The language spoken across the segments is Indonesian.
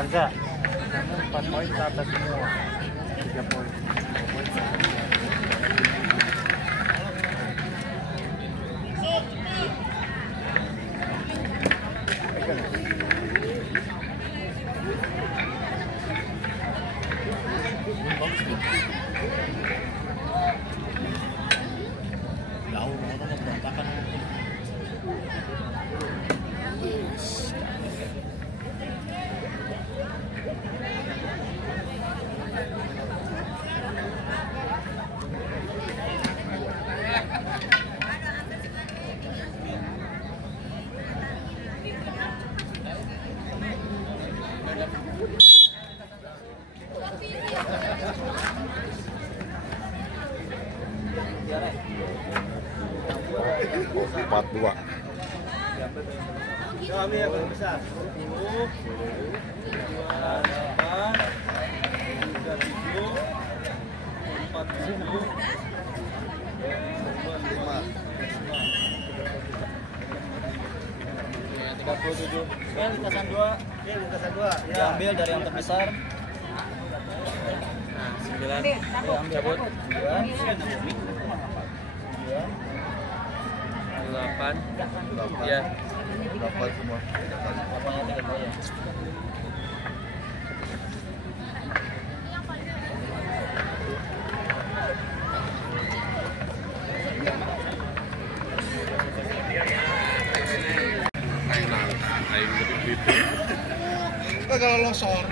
Kanza, kamu 4 poin ke atas semua. 3 poin. 2 poin ke atas. Jauh, orang mau berantakan. Empat dua. Kami yang paling besar. 10, 37. Lintasan 2. Lintasan 2. Diambil dari yang terbesar. Nah, 9. Cabut. 8. Ya. 8 semua. 8-nya 3 kali ya. Kalau losor.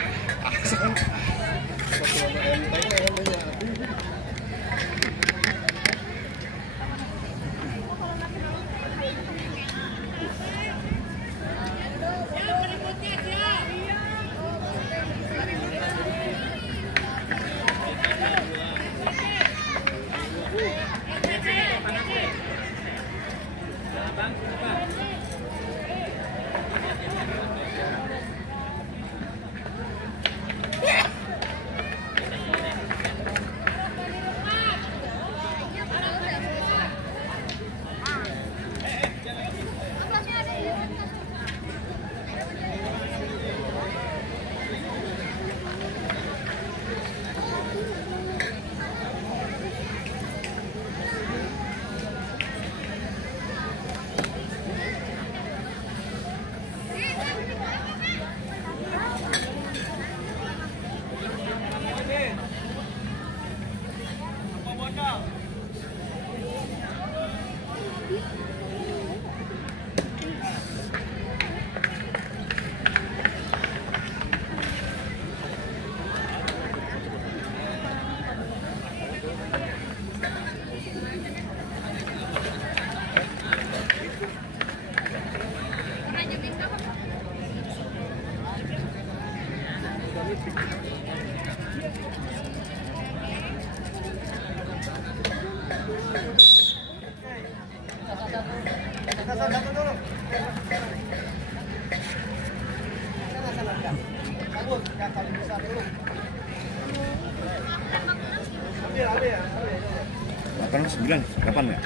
Makan 9, 8 ya?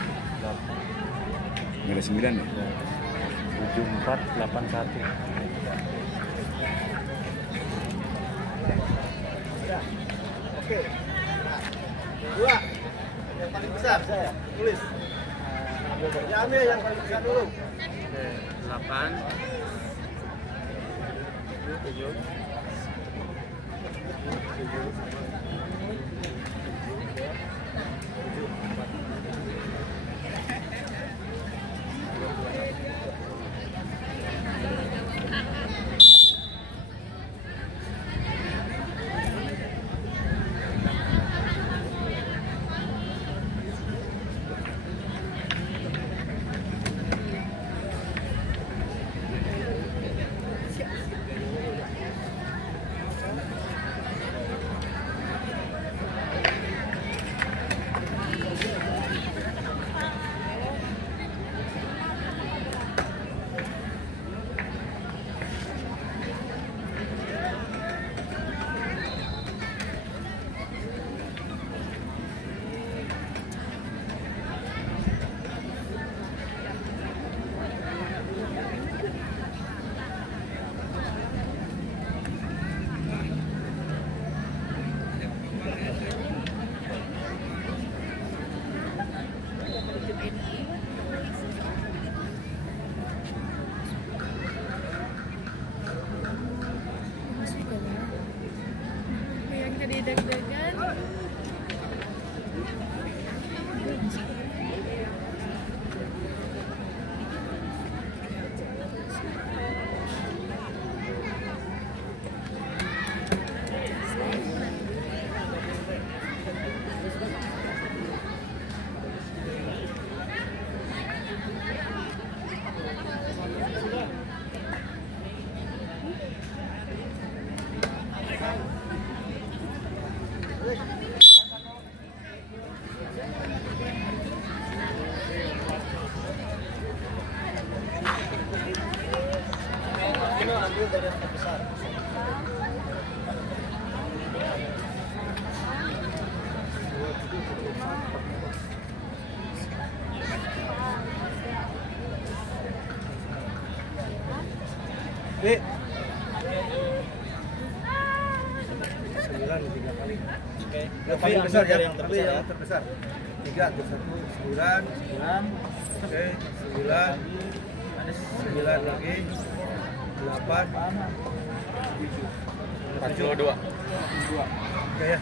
Nggak ada 9 ya? 7481. Oke. 2. Yang paling besar saya tulis. Ya, ambil yang paling besar dulu. 8. 7. ambil dari yang terbesar. Nih. 9 3 kali. Oke. Yang paling besar ya, dari yang terbesar ya. yang terbesar. 3 tuh 1 9. 9. Oke, 9. Ada 9 lagi. 8. 42. Oke ya.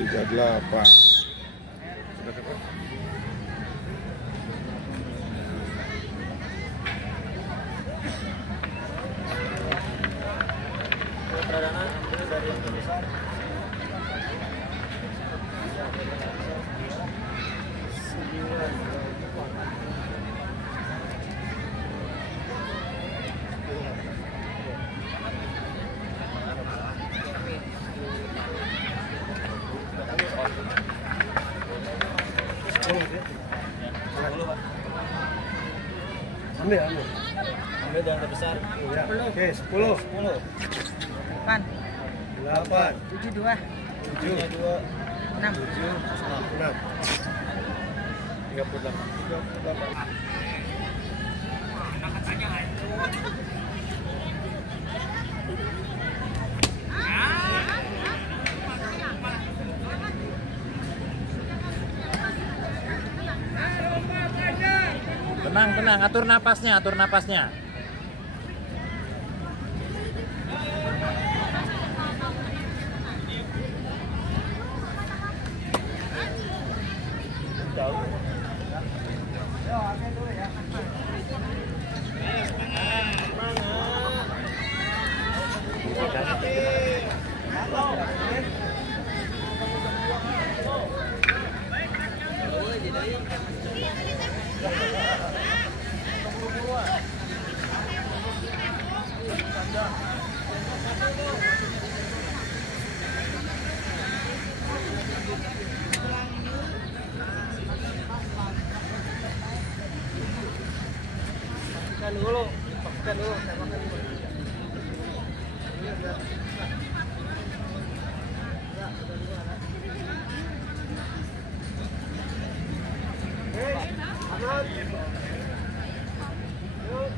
Tiga 8. Sudah dapat? Perdana ambil dari yang terbesar. Ambil. Ambil dari yang terbesar. Ya. Oke, 10. 10. 8, 8. 7, 2, 7. 2. 6. 6. 38. Tenang, tenang, atur napasnya, atur napasnya. makan dulu. Makan dulu, saya makan dulu. Aman. Yuk.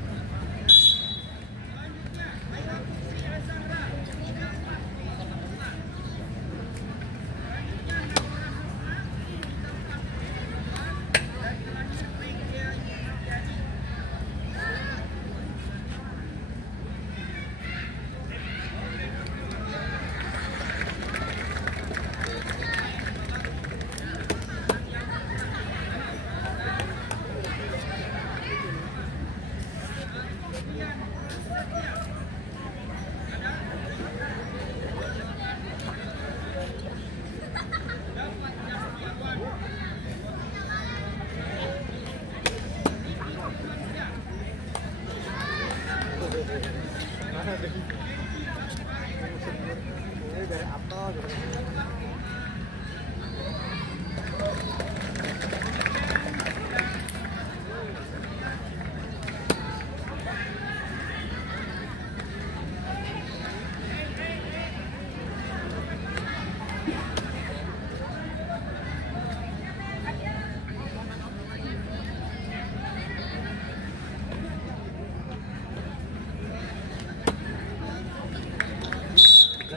Ini dari apel gitu.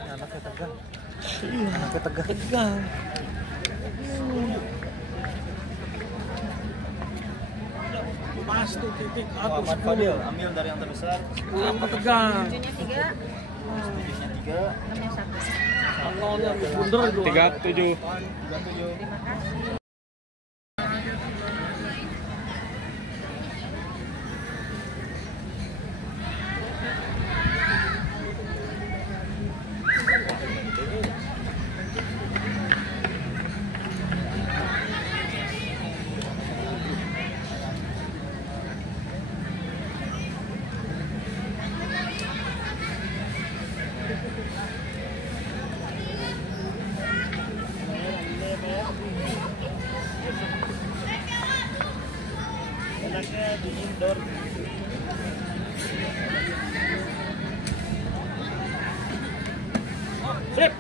Anaknya tegang. Anaknya tegang. Pas tuh titik. Muhammad Fadil ambil dari yang terbesar. Apa tegang? Tujuhnya 3, Tujuhnya 3. 6-nya 1. Angkanya Bener 37. 37. Terima kasih. Enaknya di indoor. Sip.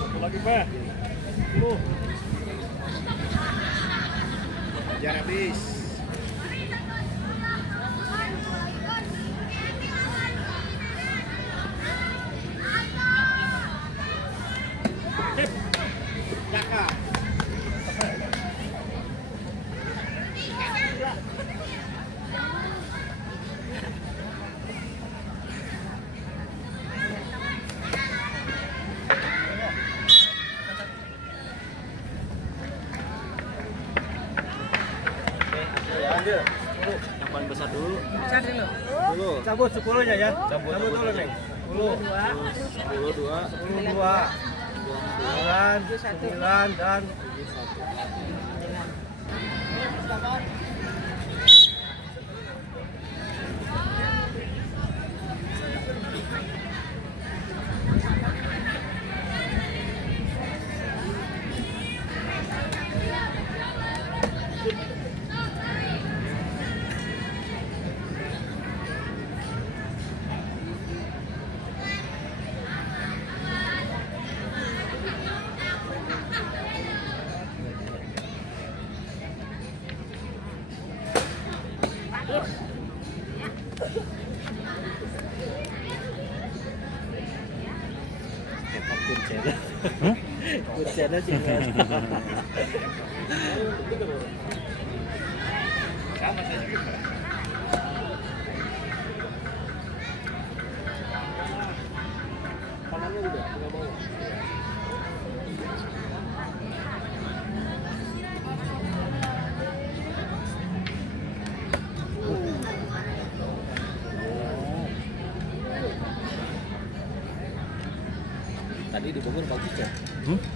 Satu lagi, Pak. 10. Jangan habis. Ambil. Yang paling besar dulu. Besar dulu. Dulu. Cabut 10-nya ya. Cabut dulu, Neng. 10. 10 2. 10 2. 9, 9 dan Kuncinya tinggal. Sama saya juga. kanannya Tadi di Bogor bagus ya?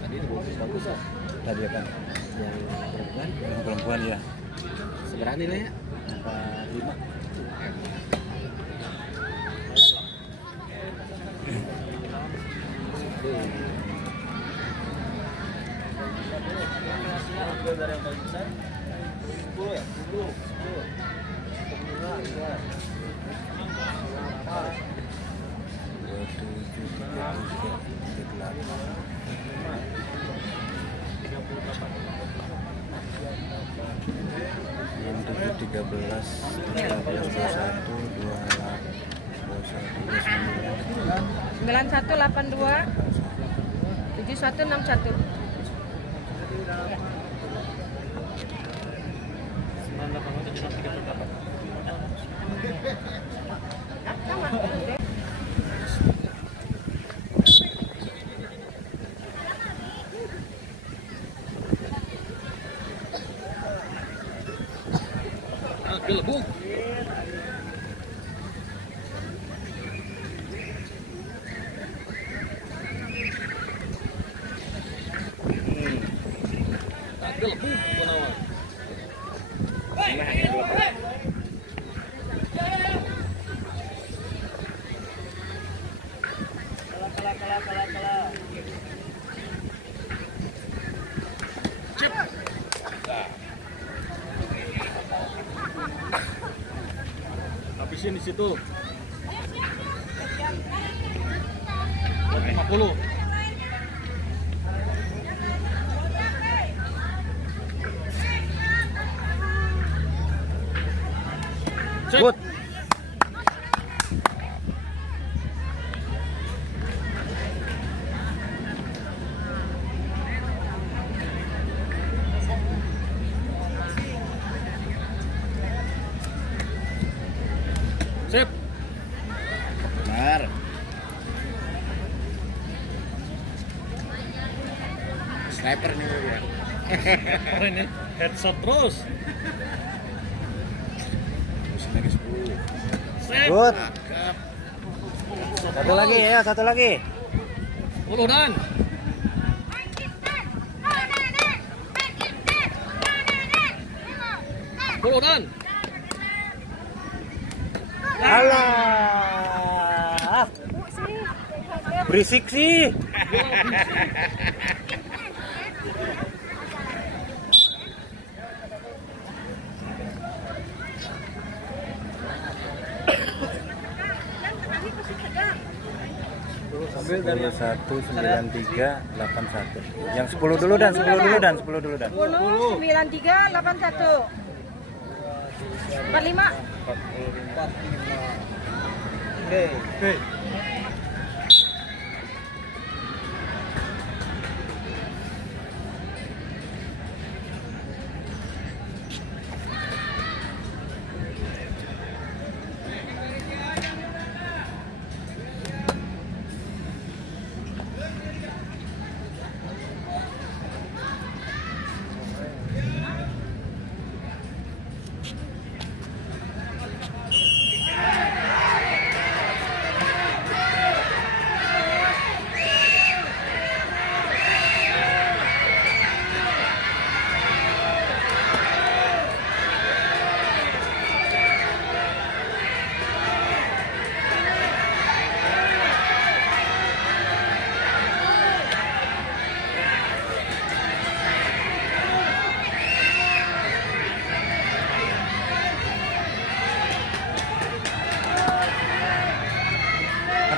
Tadi di Bogor bagus ya? Tadi apa? Yang perempuan Yang perempuan ya. seberani lah ya? Apa 5? Dari yang paling besar 10 ya? 10 Sembilan satu 82 7161. Gelebuk. Gelebuk Gunawan. Habisin di situ. 50. Good. Sip. Benar. Sniper nih ya. Keren nih. Headshot terus. Lagi 10. Sip. Good. Satu lagi ya, satu lagi. 10 dan. Dan. Alah. Berisik sih. Ambil dari yang 19381. Yang 10 dulu dan 10 dulu dan 10 dulu dan. 10 9381 45. Oke.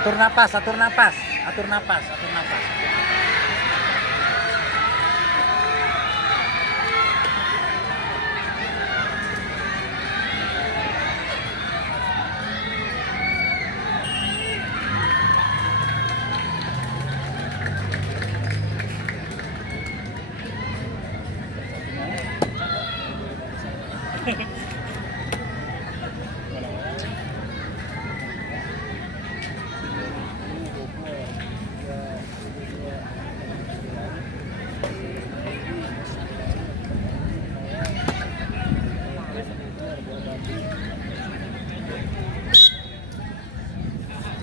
Atur napas, atur napas, atur napas, atur napas.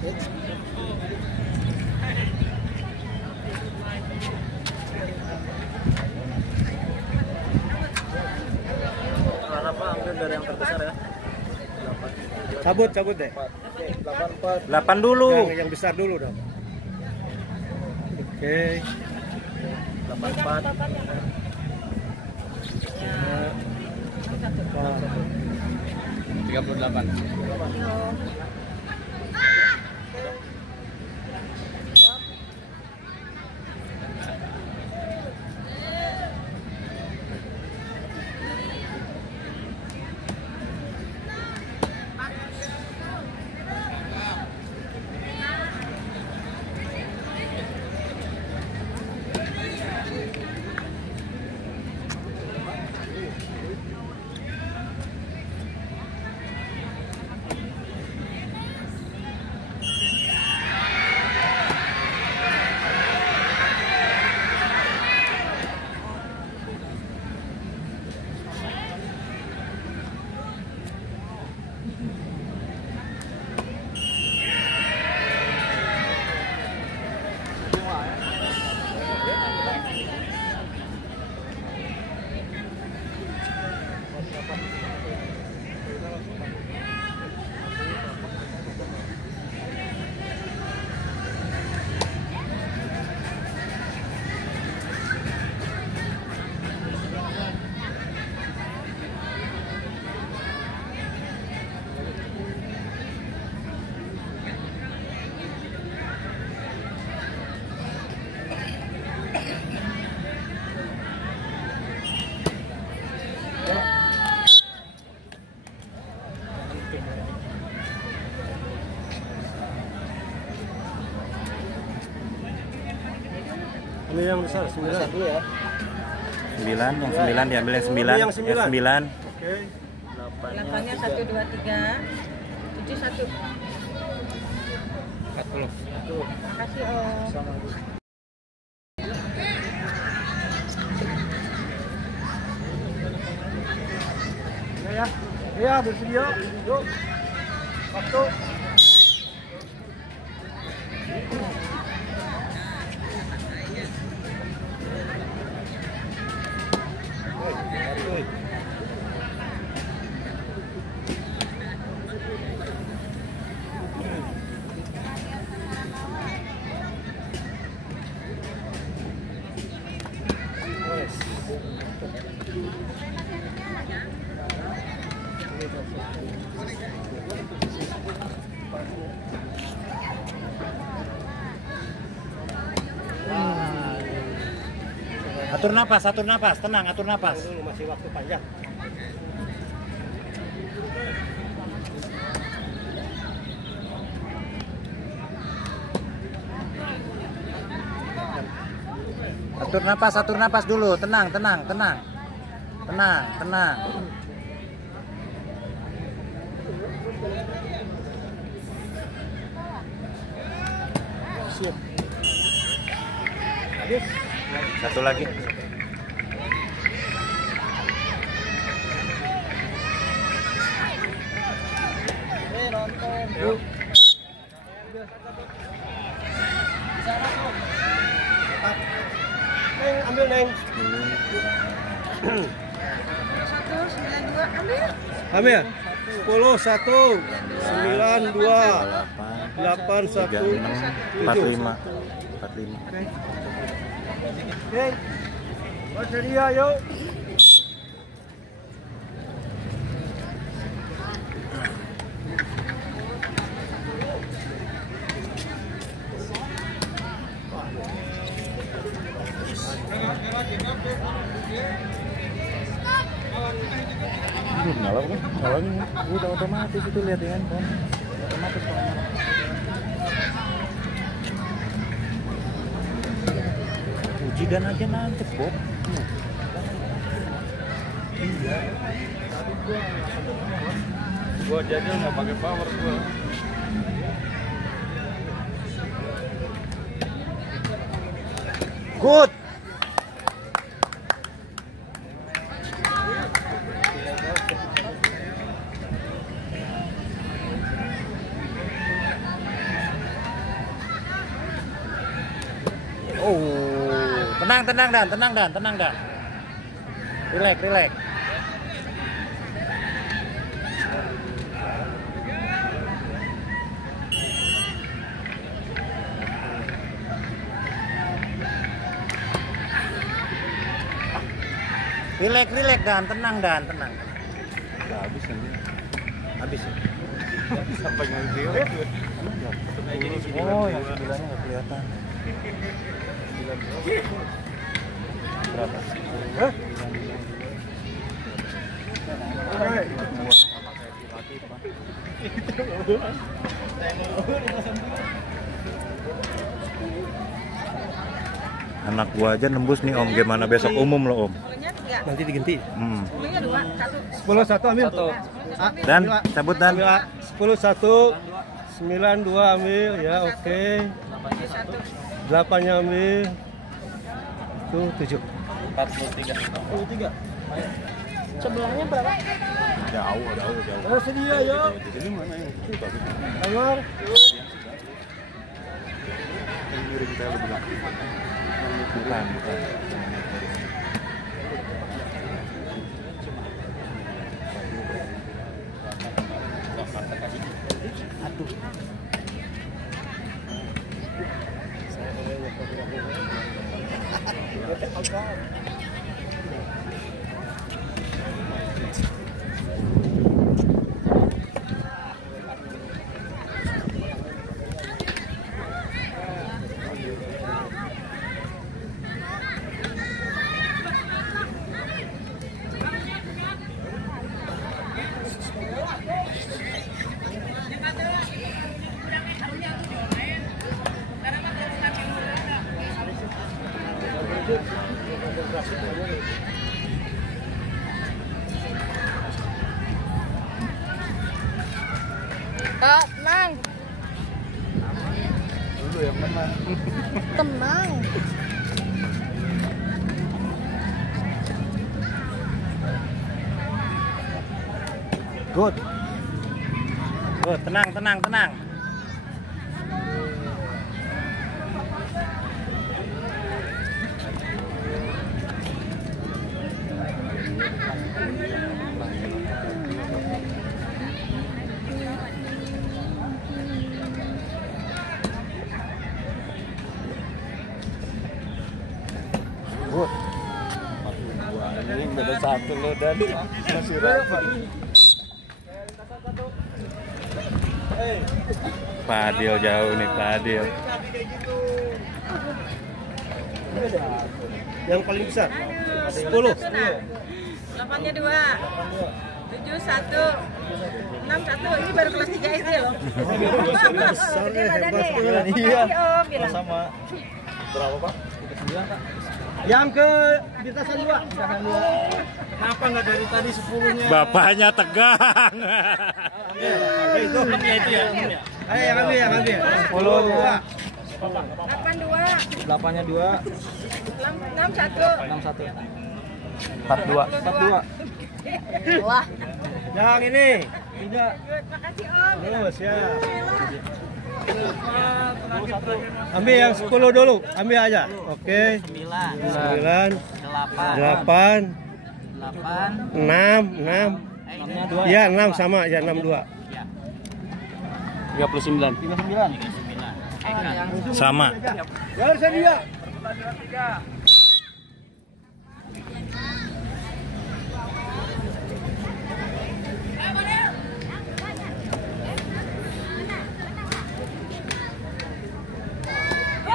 Rafa ambil dari yang terbesar ya. Cabut deh. Oke, 84. 8 dulu. Yang besar dulu dong. Oke. 84. Ya. 38. Ini yang besar 9 dulu ya. 9, yang 9 diambil yang 9. Yang 9. 9. Oke. 8-nya 1, 2, 3. 7, 1. 40. Makasih Om. Ya. Ya, bersedia. Yuk. Waktu. Atur napas, tenang, atur napas. Dulu masih waktu panjang. Atur napas dulu, tenang. Tenang. Siap. Habis. Satu lagi. Yuk. Neng, ambil Neng. 1, 9, 2. Ambil. Ambil. 10, 1, 9, 2, 8, 1, 45. Oke. Bersedia yuk. Nyalain udah otomatis itu, lihat ya handphone. Otomatis kalau ujian aja nancep, Bob. Iya. Gua jadi nggak pakai power gua. Good. Oh, tenang Dan. Relax. Relax Dan, tenang. Udah habis nanti. Habis. Sampai ngambil. Oh, yang 9-nya nggak kelihatan. Berapa? Hah? Anak gua aja nembus nih Om. Gimana besok umum loh Om? Sepuluhnya 3. Nanti diganti. Sepuluhnya 2, 1. 10 1 ambil. Dan cabut Dan. 10 1 9 2 ambil ya, oke. 8-nya ambil. Itu 7. 43. Sebelahnya berapa? Jauh. Oh, sedia ya. Ini mana yang itu bagus? Keluar. Yang miring kita lebih bilang. Bukan. Tenang. Dulu yang menang. Tenang. Good. Tenang. Good. Ini beda 1 lo Dan. Masih rapat. Padil jauh nih, Padil. Yang paling besar. 10. 8-nya 2. 7 1. 6 1. Ini baru kelas 3 SD loh. Besar Gede ya, badannya hebat. ya. Iya. Makasih Om bilang. Sama berapa Pak? 39 Pak. Yang ke bitasan 2. Kenapa nggak dari tadi 10-nya? Bapaknya tegang. Itu. Itu ya. Ayo yang ambil. 10 2. 8 2. 8-nya 2, 6 1. 61. 42. Wah. Yang ini. Tidak. Makasih Om. Terus ya. Ambil yang 10 dulu. Ambil aja. Oke. 9 8 6 6. Ya 6 sama ya 62. 39. Sama. Jalur sedia.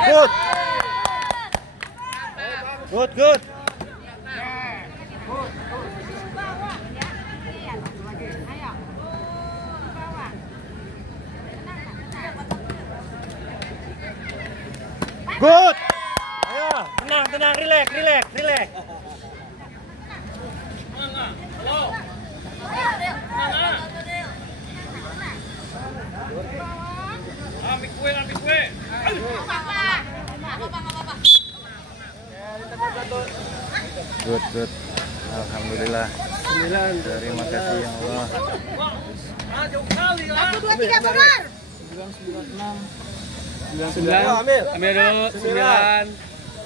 Good. Good. Ayo, tenang, relax. Good. Alhamdulillah. 9. Terima kasih ya Allah. 1 2 3 keluar. 9, 96. 9. Ambil. Ambil dulu. 9.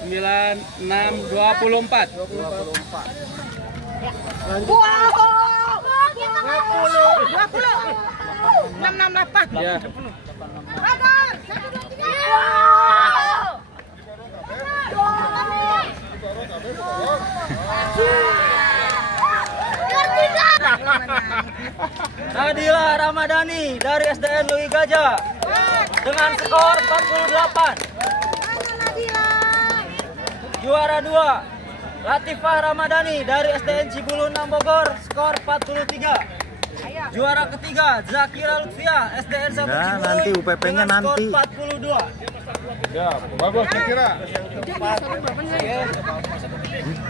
9624. 24. Wow. 20. 668. Ya. Bagus. 1, 2, 3. Nadila Ramadhani dari SDN Lui Gajah dengan skor 48. Juara 2 Latifah Ramadhani dari SDN Cibulu 6 Bogor, skor 43. Juara ketiga Zakira Lutfia SDN 1 Nah, Cibulu nanti UPP-nya dengan skor nanti. 42. Ya, bagus Zakira.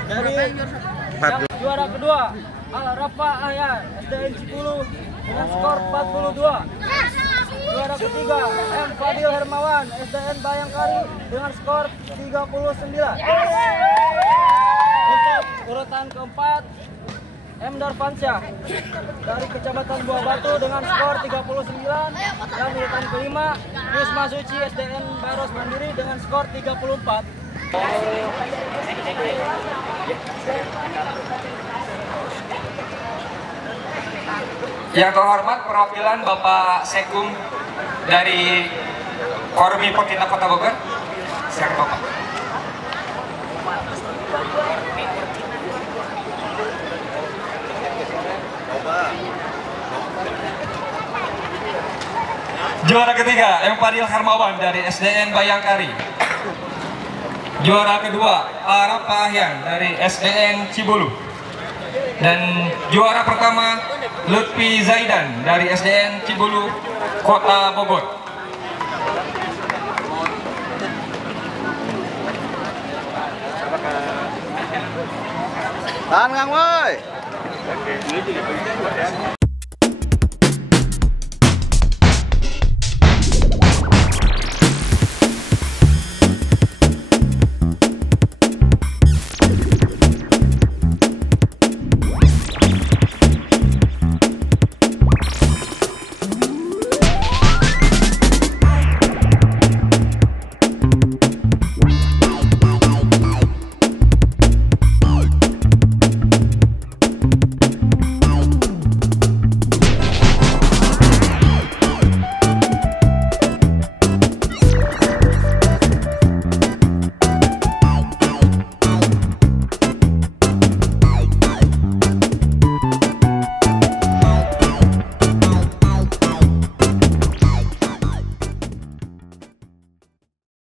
Dari yang juara kedua Al Rafa Ahyan SDN Cibulu dengan skor 42. Juara ketiga M Fadil Hermawan SDN Bayangkari dengan skor 39. Untuk urutan keempat M Darfansyah dari Kecamatan Buah Batu dengan skor 39, dan urutan kelima Yusma Suci SDN Baros Mandiri dengan skor 34. Yang terhormat perwakilan Bapak Sekum dari Kormi Potina Kota Bogor. Silakan Bapak. Juara ketiga M Fadil Hermawan dari SDN Bayangkari. Juara kedua Araf Ahyan dari SDN Cibulu. Dan juara pertama Lutfi Zaidan dari SDN Cibulu Kota Bogor. Tahan Kang Boy.